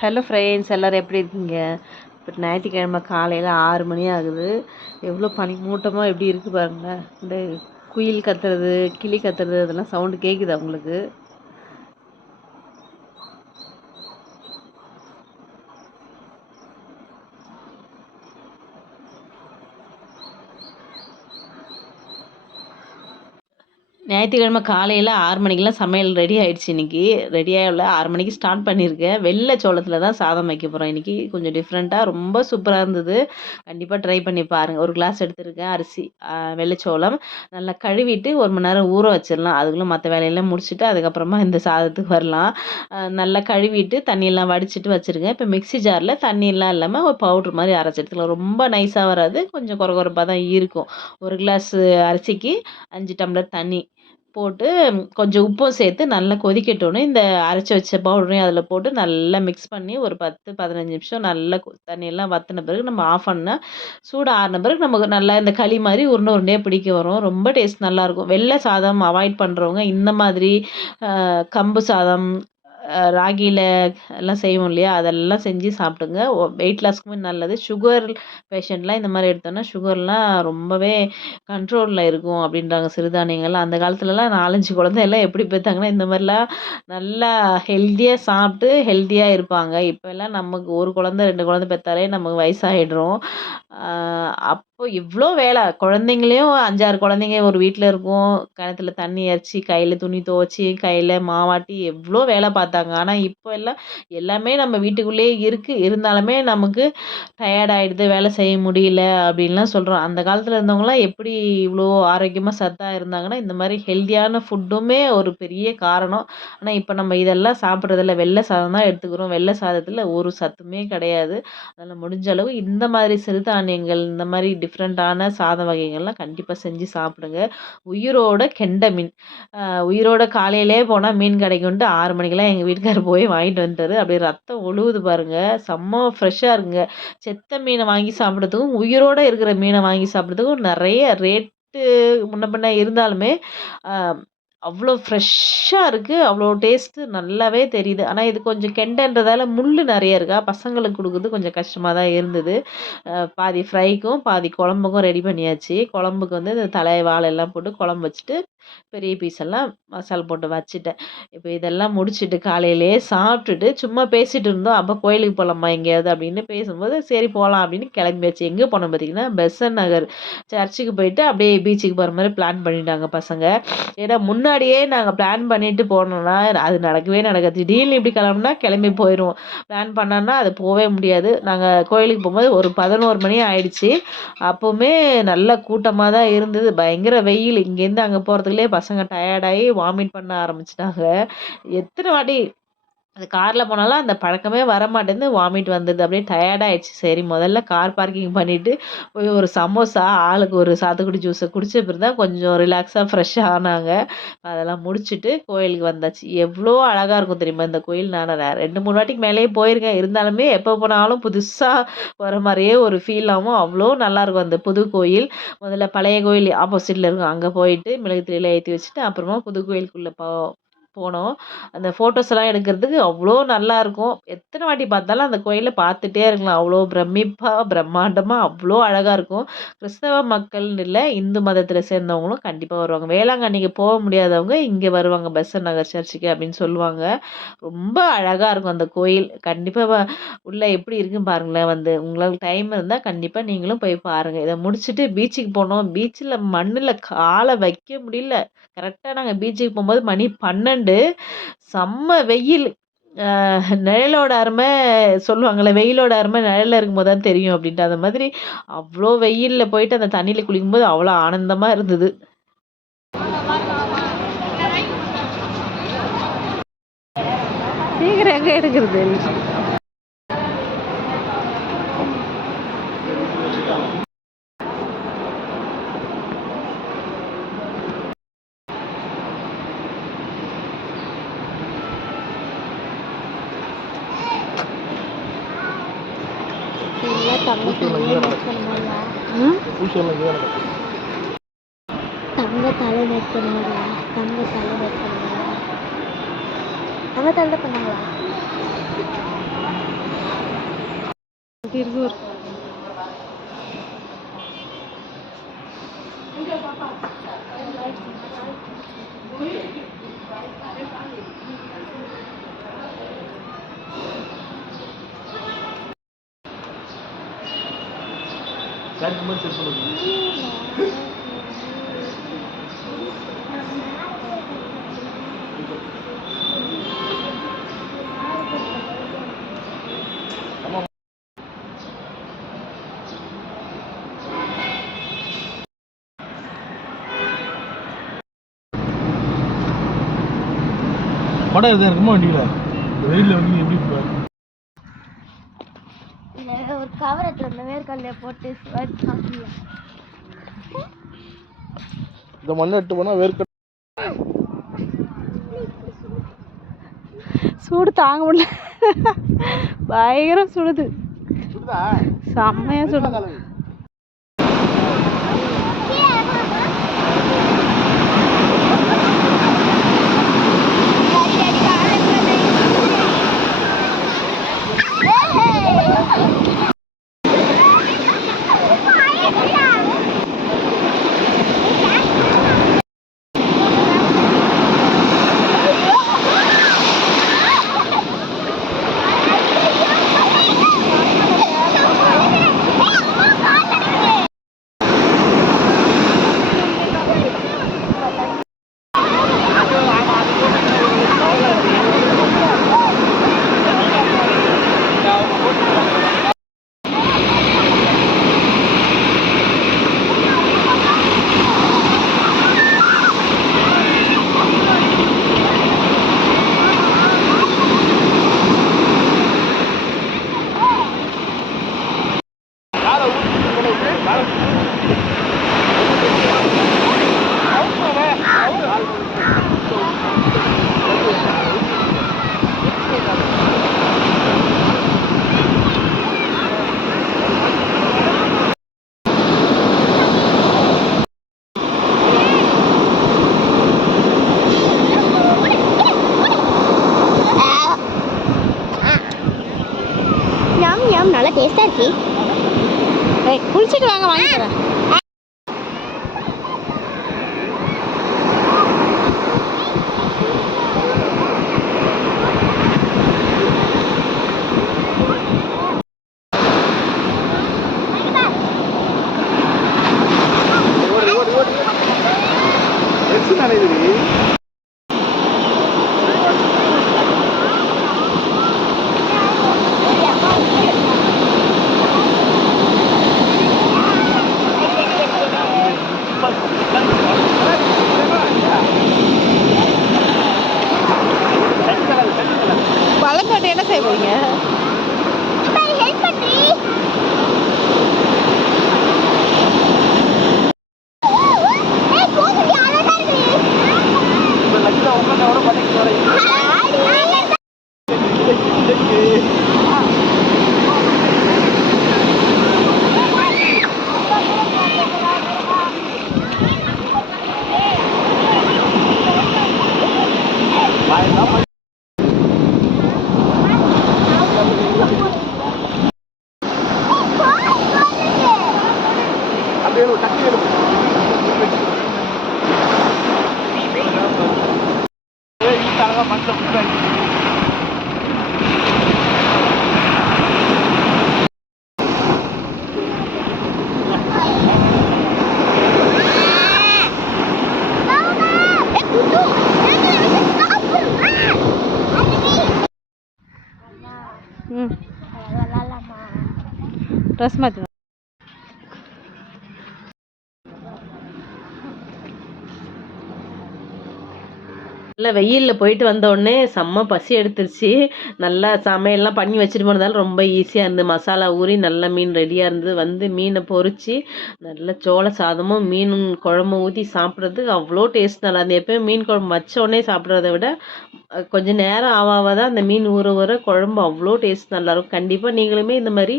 Hello friends எல்லோரும் எப்படி இருக்கீங்க? இப்போ ஞாயிற்றுக்கிழமை காலையில் ஆறு மணி ஆகுது. எவ்வளோ பனி மூட்டமாக எப்படி இருக்குது பாருங்களேன். இந்த குயில் கத்துறது கிளி கத்துறது அதெல்லாம் சவுண்டு கேட்குதா உங்களுக்கு? ஞாயிற்றுக்கிழமை காலையில் ஆறு மணிக்கெலாம் சமையல் ரெடி ஆகிடுச்சு இன்றைக்கி ரெடியாக ஆறு மணிக்கு ஸ்டார்ட் பண்ணியிருக்கேன். வெள்ளை சோளத்தில் தான் சாதம் வைக்க போகிறோம் இன்றைக்கி கொஞ்சம் டிஃப்ரெண்ட்டாக ரொம்ப சூப்பராக இருந்தது. கண்டிப்பாக ட்ரை பண்ணி பாருங்கள் ஒரு கிளாஸ் எடுத்துருக்கேன் அரிசி வெள்ளைச்சோளம் நல்லா கழுவிட்டு ஒரு மணி நேரம் ஊற வச்சிடலாம். அதுக்குள்ளே மற்ற வேலையெல்லாம் முடிச்சுட்டு அதுக்கப்புறமா இந்த சாதத்துக்கு வரலாம். நல்லா கழுவிட்டு தண்ணியெல்லாம் வடிச்சிட்டு வச்சுருக்கேன். இப்போ மிக்சி ஜாரில் தண்ணியெல்லாம் இல்லாமல் ஒரு பவுட்ரு மாதிரி அரைச்சி எடுத்துக்கலாம். ரொம்ப நைஸாக வராது. கொஞ்சம் குறை குறைப்பாக தான் இருக்கும். ஒரு கிளாஸ் அரிசிக்கு அஞ்சு டம்ளர் தண்ணி. போட்டு கொஞ்சம் உப்பும் சேர்த்து நல்லா கொதிக்கட்டணும் இந்த அரைச்சி வச்ச பவுடரையும் அதில் போட்டு நல்லா மிக்ஸ் பண்ணி ஒரு பத்து பதினஞ்சு நிமிஷம் நல்லா தண்ணியெல்லாம் வற்றின பிறகு நம்ம ஆஃப் பண்ணால் சூடு ஆறின பிறகு நமக்கு நல்லா இந்த களி மாதிரி உருண்டை உருண்டையாக பிடிக்க வரும். ரொம்ப டேஸ்ட் நல்லாயிருக்கும் வெள்ளை சாதம் அவாய்ட் பண்ணுறவங்க இந்த மாதிரி கம்பு சாதம் ராகியில் எல்லாம் செய்வோம் இல்லையா? அதெல்லாம் செஞ்சு சாப்பிடுங்க. வெயிட் லாஸ்க்குமே நல்லது. சுகர் பேஷண்ட்லாம் இந்த மாதிரி எடுத்தோன்னா சுகர்லாம் ரொம்பவே கண்ட்ரோலில் இருக்கும் அப்படின்றாங்க சிறுதானியங்கள்லாம் அந்த காலத்துலலாம் நாலஞ்சு குழந்தை எல்லாம் எப்படி பெற்றாங்கன்னா இந்த மாதிரிலாம் நல்லா ஹெல்த்தியாக சாப்பிட்டு ஹெல்த்தியாக இருப்பாங்க. இப்போல்லாம் நமக்கு ஒரு குழந்த ரெண்டு குழந்த பெற்றாலே நமக்கு வயசாகிடுறோம் அப்போ இவ்வளோ வேலை. குழந்தைங்களையும் அஞ்சாறு குழந்தைங்க ஒரு வீட்டில் இருக்கும். கிணத்துல தண்ணி இறச்சி கையில் துணி துவச்சி கையில் மாவாட்டி எவ்வளோ வேலை பார்த்து பார்த்தாங்க ஆனால் இப்போ எல்லாம் எல்லாமே நம்ம வீட்டுக்குள்ளேயே இருக்குது இருந்தாலுமே நமக்கு டயர்ட் ஆகிடுது வேலை செய்ய முடியல அப்படின்லாம் சொல்கிறோம் அந்த காலத்தில் இருந்தவங்களாம் எப்படி இவ்வளோ ஆரோக்கியமாக சத்தாக இருந்தாங்கன்னா இந்த மாதிரி ஹெல்த்தியான ஃபுட்டுமே ஒரு பெரிய காரணம். ஆனால் இப்போ நம்ம இதெல்லாம் சாப்பிட்றதில்ல. வெள்ளை சாதம் தான் எடுத்துக்கிறோம். வெள்ளை சாதத்தில் ஒரு சத்துமே கிடையாது. அதில் முடிஞ்ச அளவு இந்த மாதிரி சிறுதானியங்கள் இந்த மாதிரி டிஃப்ரெண்ட்டான சாத வகைகள்லாம் கண்டிப்பாக செஞ்சு சாப்பிடுங்க. உயிரோட கெண்டை மீன். உயிரோட காலையிலே போனால் மீன் கிடைக்கும்ட்டு ஆறு மணிக்கெல்லாம் எங்கள் எங்கள் வீட்டுக்காரர் போய் வாங்கிட்டு வந்துட்டாரு. அப்படியே ரத்தம் ஒழுகுது பாருங்கள் செம்ம ஃப்ரெஷ்ஷாக இருக்குங்க. செத்த மீனை வாங்கி சாப்பிட்றதுக்கும் உயிரோடு இருக்கிற மீனை வாங்கி சாப்பிட்றதுக்கும் நிறைய ரேட்டு முன்ன பின்ன இருந்தாலுமே அவ்வளோ ஃப்ரெஷ்ஷாக இருக்குது அவ்வளோ டேஸ்ட்டு நல்லாவே தெரியுது. ஆனால் இது கொஞ்சம் கெண்டைன்றதால முள் நிறைய இருக்கா? பசங்களுக்கு கொடுக்குறது கொஞ்சம் கஷ்டமாக தான் இருந்தது. பாதி ஃப்ரைக்கும் பாதி குழம்புக்கும் ரெடி பண்ணியாச்சு. குழம்புக்கு வந்து இந்த தலை வாழை எல்லாம் போட்டு குழம்பு வச்சுட்டு பெரிய பீஸ் எல்லாம் மசாலா போட்டு வச்சுட்டேன். இப்போ இதெல்லாம் முடிச்சுட்டு காலையிலேயே சாப்பிட்டுட்டு சும்மா பேசிகிட்டு இருந்தோம். அப்போ கோயிலுக்கு போகலாமா எங்கேயாவது அப்படின்னு பேசும்போது சரி போகலாம் அப்படின்னு கிளம்பியாச்சு எங்கே போனோம் பார்த்தீங்கன்னா பெசன் நகர். சர்ச்சுக்கு போயிட்டு அப்படியே பீச்சுக்கு போகிற மாதிரி பிளான் பண்ணிட்டாங்க பசங்க. ஏன்னா முன்னாடியே நாங்கள் பிளான் பண்ணிட்டு போனோம்னா அது நடக்கவே நடக்காது. திடீர்னு இப்படி கிளம்புனா கிளம்பி போயிடுவோம் பிளான் பண்ணோன்னா அது போகவே முடியாது. நாங்கள் கோயிலுக்கு போகும்போது ஒரு பதினோரு மணி ஆயிடுச்சு. அப்போவுமே நல்ல கூட்டமாக தான் இருந்தது. பயங்கர வெயில். இங்கேருந்து அங்கே போகிறதுக்குள்ளே பசங்க டயர்டாகி வாமிட் பண்ண ஆரம்பிச்சிட்டாங்க. எத்தனை வாட்டி அது காரில் போனாலும் அந்த பழக்கமே வர மாட்டேங்குது வாமிட் வந்துடுது அப்படியே டயர்டாகிடுச்சு சரி முதல்ல கார் பார்க்கிங் பண்ணிவிட்டு போய் ஒரு சமோசா ஆளுக்கு ஒரு சாத்துக்குடி ஜூஸை குடிச்ச பிறகு தான் கொஞ்சம் ரிலாக்ஸாக ஃப்ரெஷ்ஷாக ஆனாங்க. அதெல்லாம் முடிச்சுட்டு கோயிலுக்கு வந்தாச்சு. எவ்வளோ அழகாக இருக்கும் தெரியுமா இந்த கோயில்? நான் ரெண்டு மூணு வாட்டிக்கு மேலேயே போயிருக்கேன். இருந்தாலுமே எப்போ போனாலும் புதுசாக வர மாதிரியே ஒரு ஃபீல் ஆகும் அவ்வளோ நல்லாயிருக்கும் அந்த புது கோயில். முதல்ல பழைய கோயில் ஆப்போசிட்டில் இருக்கும். அங்கே போயிட்டு மிளகு ஏற்றி வச்சுட்டு அப்புறமா புது கோயிலுக்குள்ளே போ போனோம். அந்த ஃபோட்டோஸ் எல்லாம் எடுக்கிறதுக்கு அவ்வளோ நல்லாயிருக்கும் எத்தனை வாட்டி பார்த்தாலும் அந்த கோயிலை பார்த்துட்டே இருக்கலாம். அவ்வளோ பிரமிப்பாக பிரம்மாண்டமாக அவ்வளோ அழகாக இருக்கும். கிறிஸ்தவ மக்கள்னு இல்லை இந்து மதத்தில் சேர்ந்தவங்களும் கண்டிப்பாக வருவாங்க. வேளாங்கண்ணிக்கு போக முடியாதவங்க இங்கே வருவாங்க. பெசன் நகர் சர்ச்சுக்கு அப்படின்னு சொல்லுவாங்க. ரொம்ப அழகாக இருக்கும் அந்த கோயில். கண்டிப்பாக உள்ளே எப்படி இருக்குன்னு பாருங்களேன். வந்து உங்களுக்கு டைம் இருந்தால் கண்டிப்பாக நீங்களும் போய் பாருங்கள் இதை முடிச்சுட்டு பீச்சுக்கு போனோம். பீச்சில் மண்ணில் காலை வைக்க முடியல. கரெக்டாக நாங்கள் பீச்சுக்கு போகும்போது மணி பன்னெண்டு செம்ம வெயில். நிழலோட அருமை சொல்லுவாங்கள்ல வெயிலோட அருமை நிழலில் இருக்கும்போது தான் தெரியும் அப்படின்ட்டு. அந்த மாதிரி அவ்வளோ வெயிலில் போயிட்டு அந்த தண்ணியில் குளிக்கும்போது அவ்வளோ ஆனந்தமாக இருந்தது. சீக்கிரம் எங்கே எடுக்கிறது? தங்க தலை வைக்கணுங்களா தங்க தலை வைக்கணுங்களா தங்க தலை பண்ணாங்களா? கேட்கும் மாதிரி செட் பண்ணுங்க படம் எதுவும் இருக்குமா வண்டியில்? வெயிலில் வந்து எப்படி இருப்ப? இந்த ஒரு கவர் எடுத்து அந்த வேர்க்கடலையை போட்டு சாப்பிடலாம் இந்த மண்ணை எட்டு போனால் வேர்க்க சூடு தாங்க முடியல. பயங்கரம் சுடுது. செம்மையா சுடுது. பிடிச்சிட்டு வாங்க வாங்கிக்கிறேன் நனையுது ไม่เคยบออย่างเงี้ย ட்ரெஸ் மாற்றி நல்லா வெயிலில் போயிட்டு வந்த உடனே செம்ம பசி எடுத்துருச்சு. நல்லா சமையல்லாம் பண்ணி வச்சுட்டு போனதால ரொம்ப ஈஸியாக இருந்து மசாலா ஊறி நல்ல மீன் ரெடியாக இருந்தது. வந்து மீனை பொறிச்சு நல்ல சோள சாதமும் மீன் குழம்பு ஊற்றி சாப்பிட்றதுக்கு அவ்வளோ டேஸ்ட் நல்லா இருந்தது. எப்போயும் மீன் குழம்பு வச்ச உடனே சாப்பிட்றத விட கொஞ்சம் நேரம் ஆவாக தான் அந்த மீன் ஊற ஊற குழம்பு அவ்வளோ டேஸ்ட் நல்லாயிருக்கும் கண்டிப்பாக நீங்களுமே இந்த மாதிரி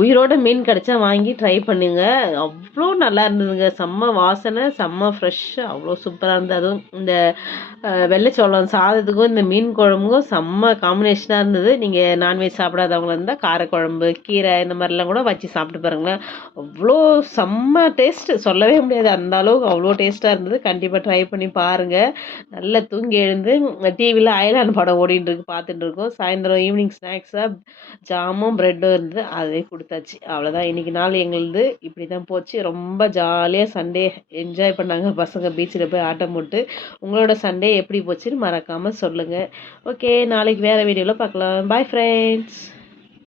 உயிரோட மீன் கிடச்சா வாங்கி ட்ரை பண்ணுங்க. அவ்வளோ நல்லா இருந்ததுங்க. செம்ம வாசனை செம்ம ஃப்ரெஷ்ஷாக அவ்வளோ சூப்பராக இருந்தது. அதுவும் இந்த வெள்ளைச்சோளம் சாதத்துக்கும் இந்த மீன் குழம்புக்கும் செம்ம காம்பினேஷனாக இருந்தது. நீங்கள் நான்வெஜ் சாப்பிடாதவங்களா இருந்தால் காரக்குழம்பு கீரை இந்த மாதிரிலாம் கூட வச்சு சாப்பிட்டு பாருங்களேன். அவ்வளோ செம்ம டேஸ்ட்டு சொல்லவே முடியாது. அந்த அளவுக்கு அவ்வளோ டேஸ்ட்டாக இருந்தது. கண்டிப்பாக ட்ரை பண்ணி பாருங்கள் நல்லா தூங்கி எழுந்து டிவியில் அயலான் படம் ஓடிட்டு இருக்கு. பார்த்துட்டு இருக்கோம். சாயந்தரம் ஈவினிங் ஸ்நாக்ஸாக ஜாமும் ப்ரெட்டும் இருந்தது. அதே கொடுத்தாச்சு. அவ்வளோதான் இன்றைக்கி நாள் எங்களுது. இப்படி தான் போச்சு. ரொம்ப ஜாலியாக சண்டே என்ஜாய் பண்ணாங்க பசங்க. பீச்சில் போய் ஆட்டம் போட்டு. உங்களோட சண்டே எப்படி போச்சுன்னு மறக்காமல் சொல்லுங்கள் ஓகே நாளைக்கு வேறு வீடியோவில் பார்க்கலாம். Bye friends